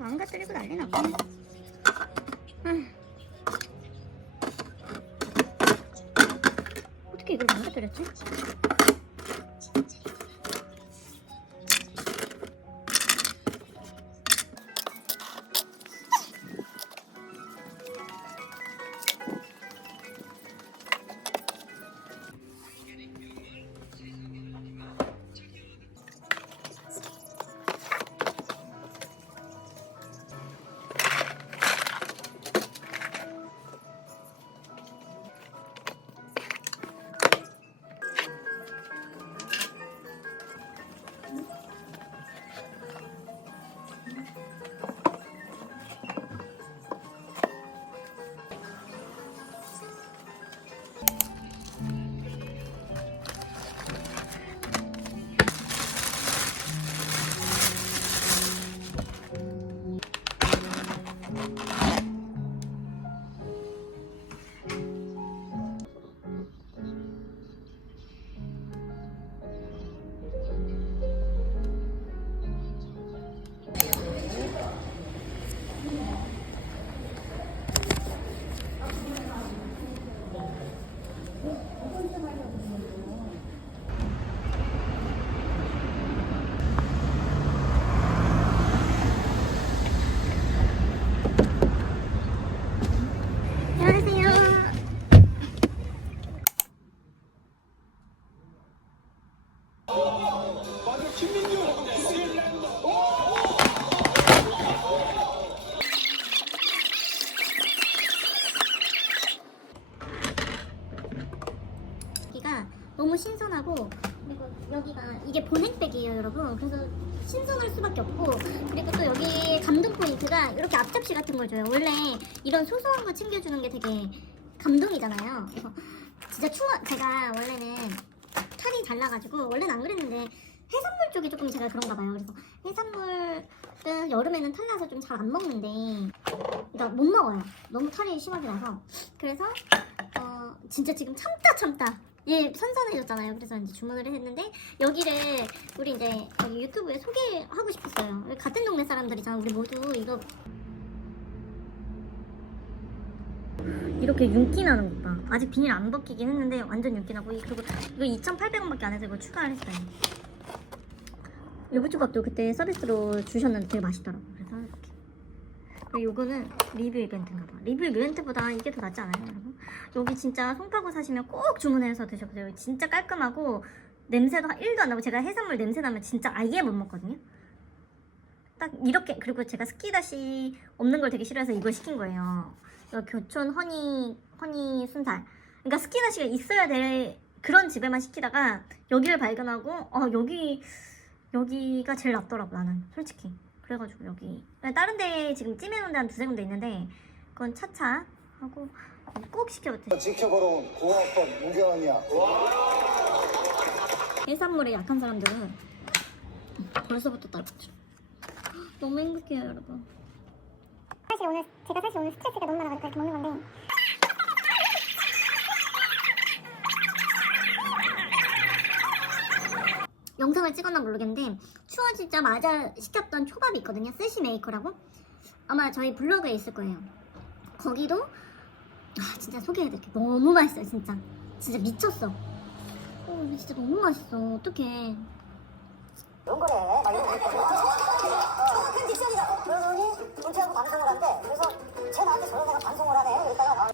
망가뜨리고 난리 났네. 어떻게 이걸 망가뜨렸지? 너무 신선하고, 그리고 여기가 이게 보냉백이에요 여러분. 그래서 신선할 수밖에 없고, 그리고 또 여기 감동 포인트가 이렇게 앞접시 같은 걸 줘요. 원래 이런 소소한 거 챙겨주는 게 되게 감동이잖아요. 그래서 진짜 제가 원래는 탈이 잘 나가지고 원래는 안 그랬는데 해산물 쪽이 조금 제가 그런가 봐요. 그래서 해산물은 여름에는 탈 나서 좀 잘 안 먹는데, 그러니까 못 먹어요. 너무 탈이 심하게 나서. 그래서 진짜 지금 참다 예, 선선해졌잖아요. 그래서 이제 주문을 했는데, 여기를 우리 이제 여기 유튜브에 소개하고 싶었어요. 같은 동네 사람들이잖아. 우리 모두 이거 이렇게 윤기 나는 것 봐. 아직 비닐 안 벗기긴 했는데 완전 윤기 나고, 그리고 이거 2,800원밖에 안 해서 이거 추가를 했어요. 유부초밥도 그때 서비스로 주셨는데 되게 맛있더라고. 그래서 이렇게. 그리고 요거는 리뷰 이벤트인가 봐. 리뷰 이벤트보다 이게 더 낫지 않아요, 여러분? 여기 진짜 송파구 사시면 꼭 주문해서 드셔보세요. 진짜 깔끔하고 냄새도 1도 안 나고, 제가 해산물 냄새 나면 진짜 아예 못 먹거든요. 딱 이렇게. 그리고 제가 스키다시 없는 걸 되게 싫어해서 이걸 시킨 거예요. 이거 교촌 허니 순살. 그러니까 스키다시가 있어야 될 그런 집에만 시키다가 여기를 발견하고 여기가 제일 낫더라고 나는 솔직히. 그래가지고 여기 다른 데 지금 찜해놓은 데 한 두세 군데 있는데 그건 차차 하고 꼭 시켜봤대. 지켜보러 고아법 무경이야. 해산물에 약한 사람들은 벌써부터 따랐죠. 너무 행복해요 여러분. 사실 오늘 스트레스가 너무 많아가지고 이렇게 먹는 건데, 영상을 찍었나 모르겠는데 추워지자마자 시켰던 초밥이 있거든요. 스시 메이커라고. 아마 저희 블로그에 있을 거예요. 거기도 진짜 소개해드릴게요. 너무 맛있어요. 진짜 미쳤어. 이거 진짜 너무 맛있어. 어떡해. 좋은 거래. 막 이런 거 정확한 딕션이다. 그러더니 은퇴하고 방송을 한대. 그래서 쟤 나한테 저런 애가 방송을 하네. 그랬다가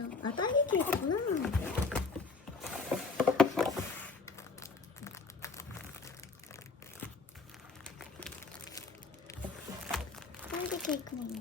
맛있겠다. 아, 딸기 케이크구나. 딸기 케이크 먹네.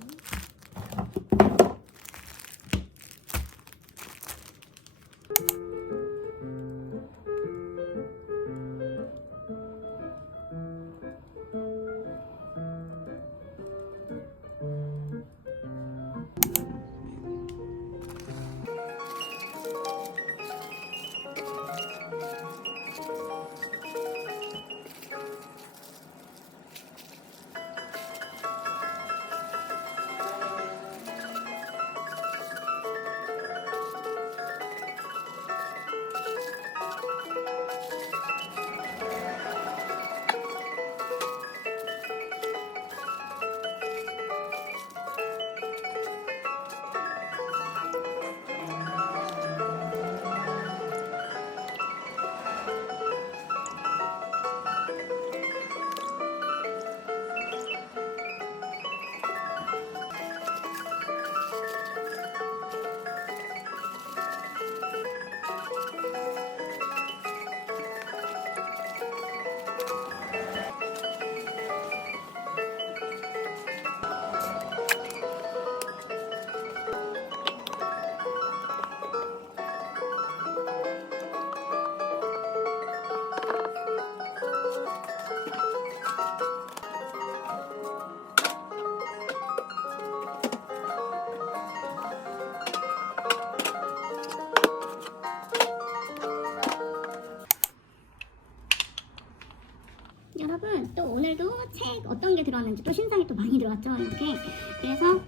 여러분, 또 오늘도 책 어떤 게 들어왔는지 또 신상이 또 많이 들어왔죠. 이렇게. 그래서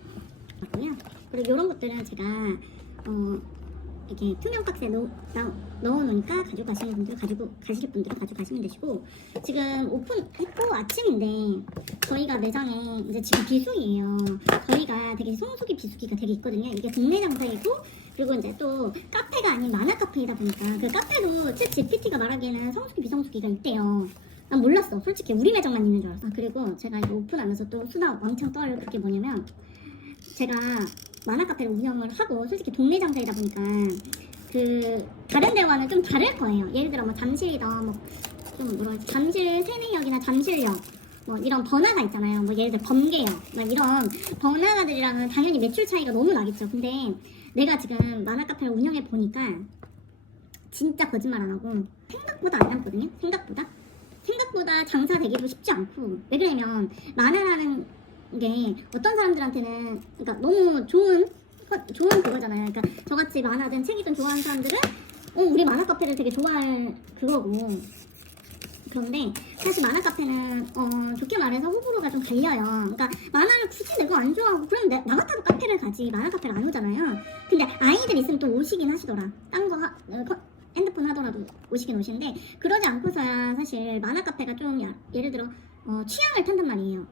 맞고요. 그리고 이런 것들은 제가 이렇게 투명 박스에 넣어놓으니까 가져가시는 분들 가실 분들은 가져가시면 되시고, 지금 오픈했고 아침인데 저희가 매장에 이제 지금 비수기예요. 저희가 되게 성수기 비수기가 되게 있거든요. 이게 국내 장사이고, 그리고 이제 또 카페가 아닌 만화 카페이다 보니까 그 카페도 챗 GPT가 말하기에는 성수기 비성수기가 있대요. 난 몰랐어. 솔직히 우리 매장만 있는 줄 알았어. 그리고 제가 이거 오픈하면서 또 수다 왕창 떨 그게 뭐냐면, 제가 만화 카페를 운영을 하고 솔직히 동네 장사이다 보니까 그 다른 데와는 좀 다를 거예요. 예를 들어 뭐 잠실이다, 뭐 좀 뭐라 하지, 잠실 세내역이나 잠실역 뭐 이런 번화가 있잖아요. 뭐 예를 들어 범계역 막 이런 번화가들이랑은 당연히 매출 차이가 너무 나겠죠. 근데 내가 지금 만화 카페를 운영해 보니까 진짜 거짓말 안 하고 생각보다 안 남거든요. 생각보다 장사되기도 쉽지 않고. 왜 그러냐면 만화라는 게 어떤 사람들한테는 그러니까 너무 좋은 그거잖아요. 그러니까 저같이 만화든 책이든 좋아하는 사람들은 우리 만화 카페를 되게 좋아할 그거고. 그런데 사실 만화 카페는 좋게 말해서 호불호가 좀 갈려요. 그러니까 만화를 굳이 내가 안 좋아하고 그럼 나 같아도 카페를 가지 만화 카페를 안 오잖아요. 근데 아이들 있으면 또 오시긴 하시더라. 딴 거 핸드폰 하더라도 오시긴 오시는데, 그러지 않고서야 사실 만화 카페가 좀 예를 들어 취향을 탄단 말이에요.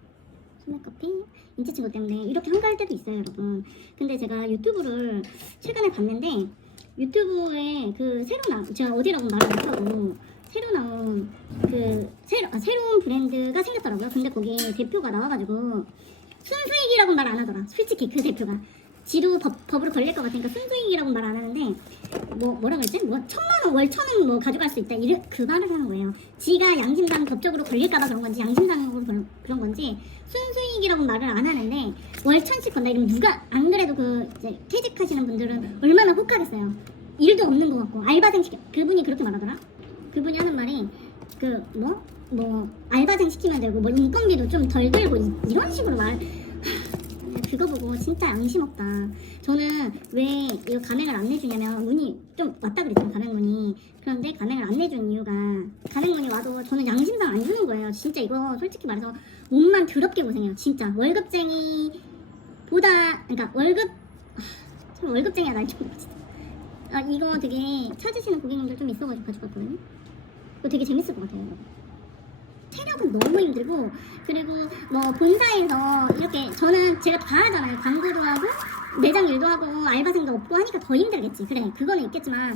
소매 커피 인체 친구 때문에 이렇게 한가할 때도 있어요, 여러분. 근데 제가 유튜브를 최근에 봤는데 유튜브에 그 제가 어디라고 말을 못하고 새로 나온 그 새로운 브랜드가 생겼더라고요. 근데 거기 대표가 나와가지고 순수익이라고 말 안 하더라. 솔직히 그 대표가 지루 법으로 걸릴 것 같으니까 순수익이라고 말 안 하는데 뭐라 그랬지? 뭐 1,000만 원 월 1,000원 뭐 가져갈 수 있다 그 말을 하는 거예요. 지가 양심상 법적으로 걸릴까봐 그런 건지 양심상으로 그런 건지 순수익이라고 말을 안 하는데 월 1,000씩 건다 이러면 누가 안 그래도 그 이제 퇴직하시는 분들은 얼마나 혹하겠어요. 일도 없는 것 같고 알바생 그분이 그렇게 말하더라. 그분이 하는 말이 알바생 시키면 되고 뭐 인건비도 좀 덜 들고 이런 식으로 그거 보고 진짜 양심 없다. 저는 왜 이거 가맹을 안 내주냐면 문의 좀 왔다 그랬잖아요, 가맹문이. 그런데 가맹을 안 내준 이유가 가맹문이 와도 저는 양심상 안 주는 거예요. 진짜 이거 솔직히 말해서 몸만 더럽게 고생해요. 진짜 월급쟁이보다 그러니까 월급쟁이가 날 좀 진짜. 이거 되게 찾으시는 고객님들 좀 있어가지고 가져갔거든요. 이거 되게 재밌을 것 같아요. 체력은 너무 힘들고, 그리고 뭐 본사에서 이렇게 제가 다 하잖아요. 광고도 하고 매장 일도 하고 알바생도 없고 하니까 더 힘들겠지. 그래, 그거는 있겠지만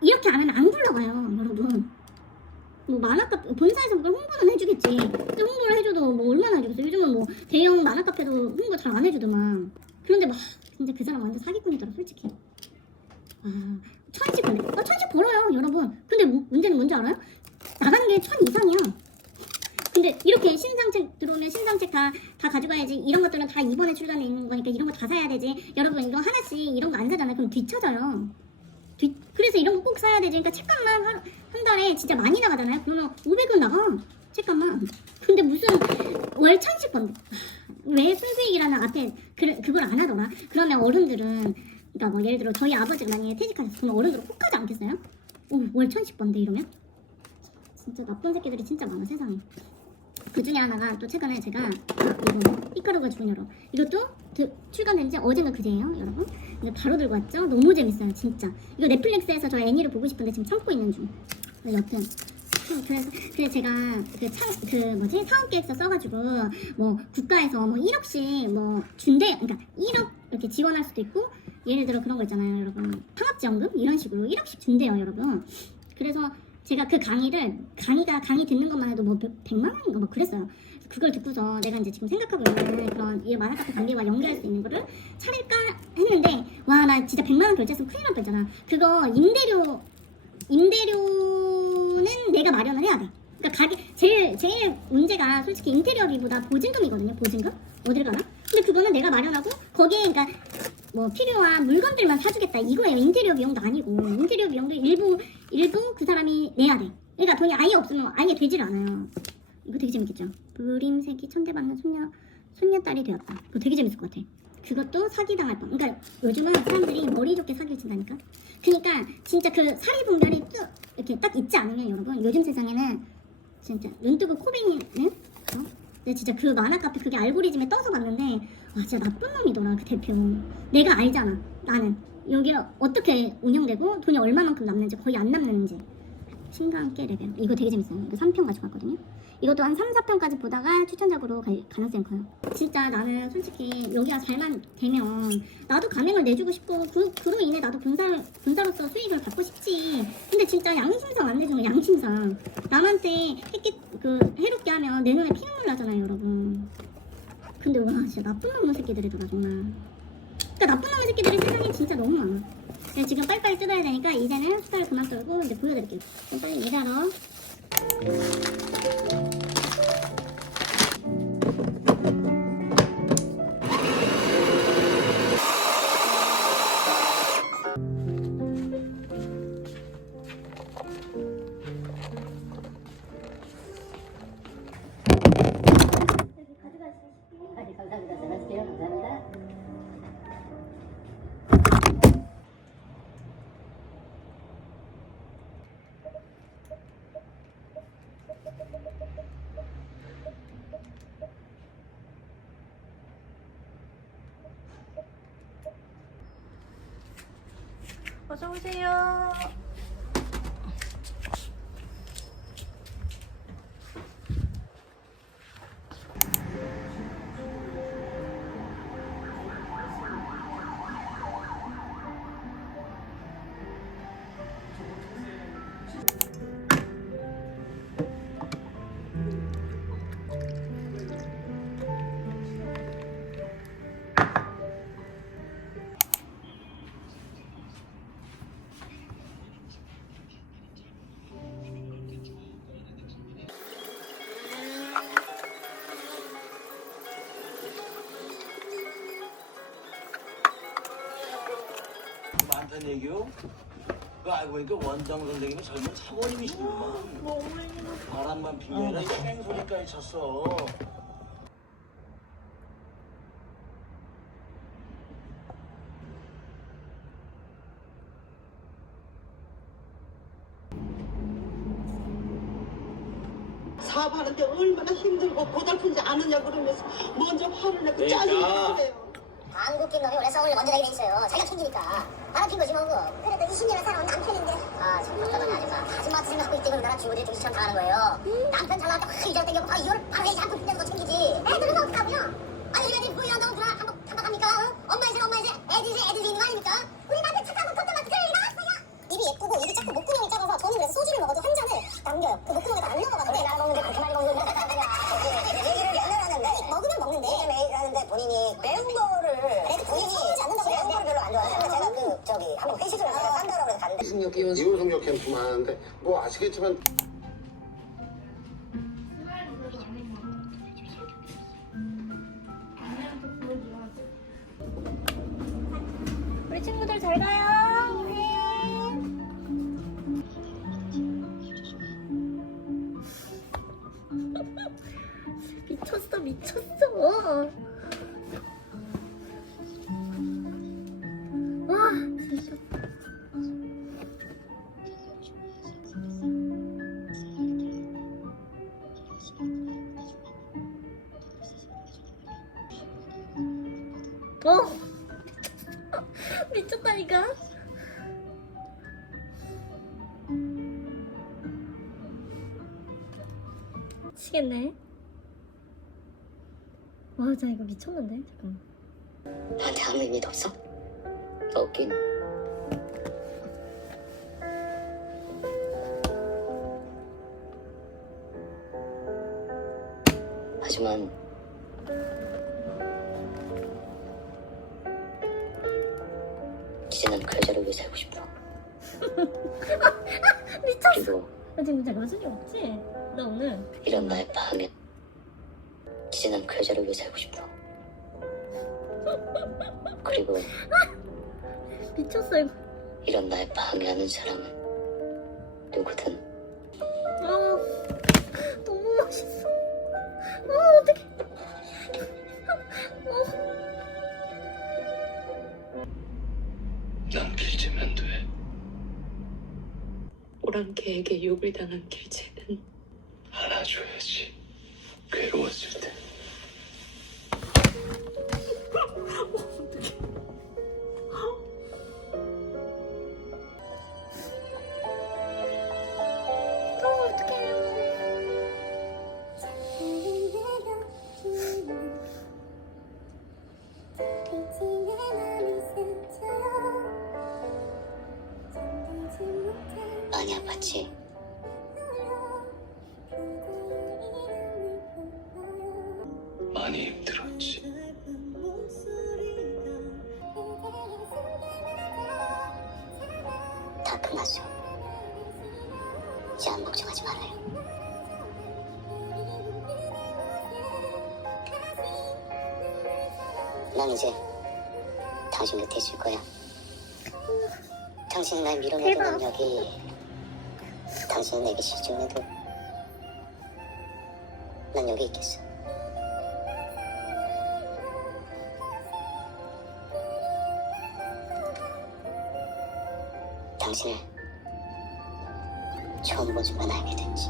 이렇게 안 하면 안 굴러가요, 여러분. 뭐 만화카페 본사에서 그걸 홍보는 해주겠지. 근데 홍보를 해줘도 뭐 얼마나 해주겠어. 요즘은 뭐 대형 만화카페도 홍보 잘 안 해주더만. 그런데 막 진짜 그 사람 완전 사기꾼이더라, 솔직히. 1000씩 번대. 1000씩 벌어요, 여러분. 근데 문제는 뭔지 알아요? 나가는 게 1000 이상이야. 근데 이렇게 신상책 들어오면 신상책 다 가져가야지. 이런 것들은 다 이번에 출간돼 있는 거니까 이런 거 다 사야 되지. 여러분 이거 하나씩 이런 거 안 사잖아요. 그럼 뒤쳐져요. 그래서 이런 거 꼭 사야 되지. 그러니까 책값만 한 달에 진짜 많이 나가잖아요. 그러면 500원 나가. 책값만. 근데 무슨 월 1000씩 번대. 왜 순수익이라는 앞에 그걸 안 하더라. 그러면 어른들은 그러니까 뭐 예를 들어 저희 아버지가 만약에 퇴직하셨어. 그럼 어른들은 꼭 하지 않겠어요? 월 1000씩 번대 이러면? 진짜 나쁜 새끼들이 진짜 많아 세상에. 그 중에 하나가 또 최근에 제가 이거 삐까루가 주니어로 이것도 출간된 지 어제는 그제예요 여러분. 근데 바로 들고 왔죠. 너무 재밌어요 진짜. 이거 넷플릭스에서 저 애니를 보고 싶은데 지금 참고 있는 중. 여튼 그래서 제가 사업계획서 써가지고 뭐 국가에서 뭐 1억씩 뭐 준대. 그러니까 1억 이렇게 지원할 수도 있고 예를 들어 그런 거 있잖아요 여러분. 창업지원금 이런 식으로 1억씩 준대요 여러분. 그래서 제가 그 강의 듣는 것만 해도 뭐 100만 원인가 뭐 그랬어요. 그걸 듣고서 내가 이제 지금 생각하고 있는 그런 이 만화카페 관계와 연결할 수 있는 거를 차릴까 했는데 와 나 진짜 100만 원 결제했으면 큰일 날 뻔했잖아. 그거 임대료는 내가 마련을 해야 돼. 그러니까 가게 제일 문제가 솔직히 인테리어비보다 보증금이거든요. 보증금 어딜 가나? 근데 그거는 내가 마련하고 거기에 그러니까 뭐 필요한 물건들만 사주겠다 이거예요. 인테리어 비용도 아니고 인테리어 비용도 일부 그 사람이 내야 돼. 그러니까 돈이 아예 없으면 아예 되질 않아요. 이거 되게 재밌겠죠? 부림새끼 천대받는 손녀딸이 되었다. 그거 되게 재밌을 것 같아. 그것도 사기당할 뻔. 그러니까 요즘은 사람들이 머리 좋게 사기를 친다니까. 그러니까 진짜 그 사리분별이 쭉 이렇게 딱 있지 않으면 여러분 요즘 세상에는 진짜 눈 뜨고 코뱅이는 근데 진짜 그 만화카페 그게 알고리즘에 떠서 봤는데 와 진짜 나쁜 놈이더라 그 대표. 내가 알잖아 나는 여기 어떻게 운영되고 돈이 얼마만큼 남는지 거의 안 남는지. 신과 함께 레벨 이거 되게 재밌어요. 이거 3편 가지고 왔거든요. 이것도 한 3, 4편까지 보다가 추천작으로 갈 가능성이 커요. 진짜 나는 솔직히 여기가 잘만 되면 나도 가맹을 내주고 싶고 그로 인해 나도 본사로서 수익을 받고 싶지. 근데 진짜 양심상 안 내주는 양심상 남한테 해롭게 하면 내 눈에 피눈물 나잖아요 여러분. 근데 와 진짜 나쁜 놈의 새끼들이더라 정말. 그러니까 나쁜 놈의 새끼들이 세상에 진짜 너무 많아. 그래서 지금 빨리빨리 뜯어야 되니까 이제는 수다를 그만 떨고 이제 보여드릴게요. 그럼 빨리 일하러. 감사합니다. 잘 마실게요. 감사합니다. 어서 오세요. 많다는 얘기요? 그 알고 보니까 원장 선생님이 젊은 사모님이시구만. 바람만 핀 게 아니라 뺑소리까지 쳤어. 사업하는데 얼마나 힘들고 고달픈지 아느냐 그러면서 먼저 화를 내고 짜증을 내요. 한국 낀 놈이 원래 썩을 먼저 내게 돼 있어요. 자기가 챙기니까. 바람핀 거지 뭐 그거. 그래도 20년을 살아온 남편인데 참 답답하네 아줌마. 아줌마 같은 생각하고 있지 그럼 나랑 주부들이 등시처럼 당하는 거예요. 남편 잘 나왔다 확 이장 땡겨고 이걸 바로 해야지 한국 핀다는 거 챙기지. 애들은 어떡하고요? 아니 이래니 부인한다고 누나 한박합니까? 엄마 이제 애들이 있는 거 아닙니까? 우리 남편 착하고 토토마토 잘 나왔어요. 입이 예쁘고 입이 작고 목구멍이 작아서 저는 그래서 소주를 먹어도 한 잔을 남겨요. 그 목구멍에다 안 넘어가거든요. 왜 나를 먹는데 그렇게 많이 먹는 거야? 얘기를 맨날 하는데 먹으면 먹는데 매일 하는데 본인이 매운 거를 그래도 본인이 매운 거를 별로 안 좋아해요. 제가 한번 회식을 해서 이호승역 캠프 많은데 뭐 아시겠지만 우리 친구들 잘 가요. 네. 미쳤어 미쳤어. 와 진짜. 미쳤다니까. 미치겠네. 와, 진짜 이거 미쳤는데? 잠깐만. 나한테 아무 의미도 없어? 없긴. 하지만 이제 난 그 여자를 위해 살고 싶어. 미쳤어. 그리고 나 지금 잠깐만 소리 없지? 나 오늘 이런 나의 방해. 이제 난 그 여자를 위해 살고 싶어. 그리고 미쳤어 이거. 이런 나의 방해하는 사람은 누구든 너무 멋있어. 어떡해. 난 길재면 돼. 오랑 개에게 욕을 당한 길재는 안아줘야지. 괴로웠을 때. 많이 아팠지. 많이 힘들었지. 다 끝났어. 이제 안 걱정하지 말아요. 난 이제 당신 곁에 있을 거야. 당신이 날 밀어내는 대박. 능력이 당신이 내게 실증내도 난 여기 있겠어. 당신을 처음 보지만 알게 됐지.